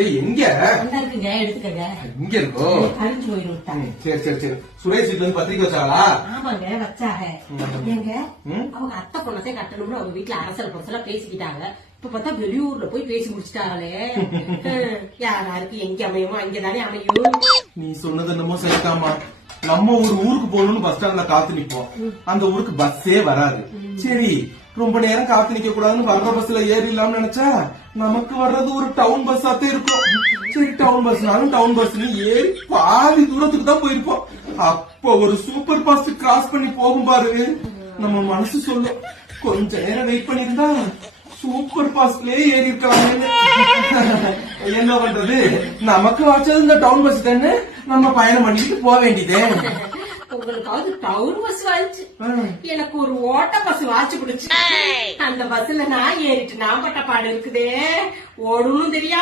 ஏய் எங்க இருக்குங்க, எடுத்துக்கங்க. இங்க இருக்கோ? கழிஞ்சு போயிடும். சரி சரி சரி. சுரேஷ் வீட்டுல இருந்து பத்திரிக்கை வச்சாங்களா? ஆமாங்க, வச்சாங்க. ஏங்க அவங்க அத்தை பொண்ணத்தை கட்டணும்னு அவங்க வீட்டுல அரசல் பொரசலா பேசிக்கிட்டாங்க. இப்ப பார்த்தா வெளியூர்ல போய் பேசி முடிச்சுட்டாங்களே. யாராருக்கு எங்க அமையுமோ அங்கதானே அமையும். நீ சொன்னது என்னமோ சரிதாமா. நம்ம ஒரு ஊருக்கு போகணும்னு பஸ் ஸ்டாண்ட்ல காத்து நிப்போம். அந்த ஊருக்கு பஸ்ஸே வராது. சரி ரொம்ப நேரம் காத்து நிக்க கூடாதுன்னு வர்ற பஸ்ல ஏறிடலாம்னு நினைச்சா நமக்கு வர்றது ஒரு டவுன் பஸ்ஸாத்தே இருக்கும். சரி டவுன் பஸ்னாலும் டவுன் பஸ் ஏறி பாதி தூரத்துக்கு தான் போயிருப்போம். அப்ப ஒரு சூப்பர் ஃபாஸ்ட் கிராஸ் பண்ணி போகும் பாரு, நம்ம மனசு சொல்லும் கொஞ்ச நேரம் வெயிட் பண்ணிருந்தா சூப்பர் ஃபாஸ்ட்லயே ஏறி இருக்கலாம். என்ன பண்றது, நமக்கு வச்சது இந்த டவுன் பஸ் தானே, நம்ம பயணம் பண்ணிட்டு போக வேண்டியதே. உங்களுக்காவது டவுன் பஸ் வாய்ச்சு, எனக்கு ஒரு ஓட்ட பஸ் வாய்ச்சு பிடிச்சு. அந்த பஸ்ல நான் ஏறிட்டு நான் பட்ட பாடு இருக்குதே, ஓடணும் தெரியாம